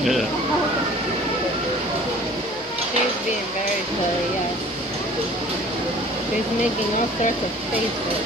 Yeah. She's being very silly, yes. She's making all sorts of faces.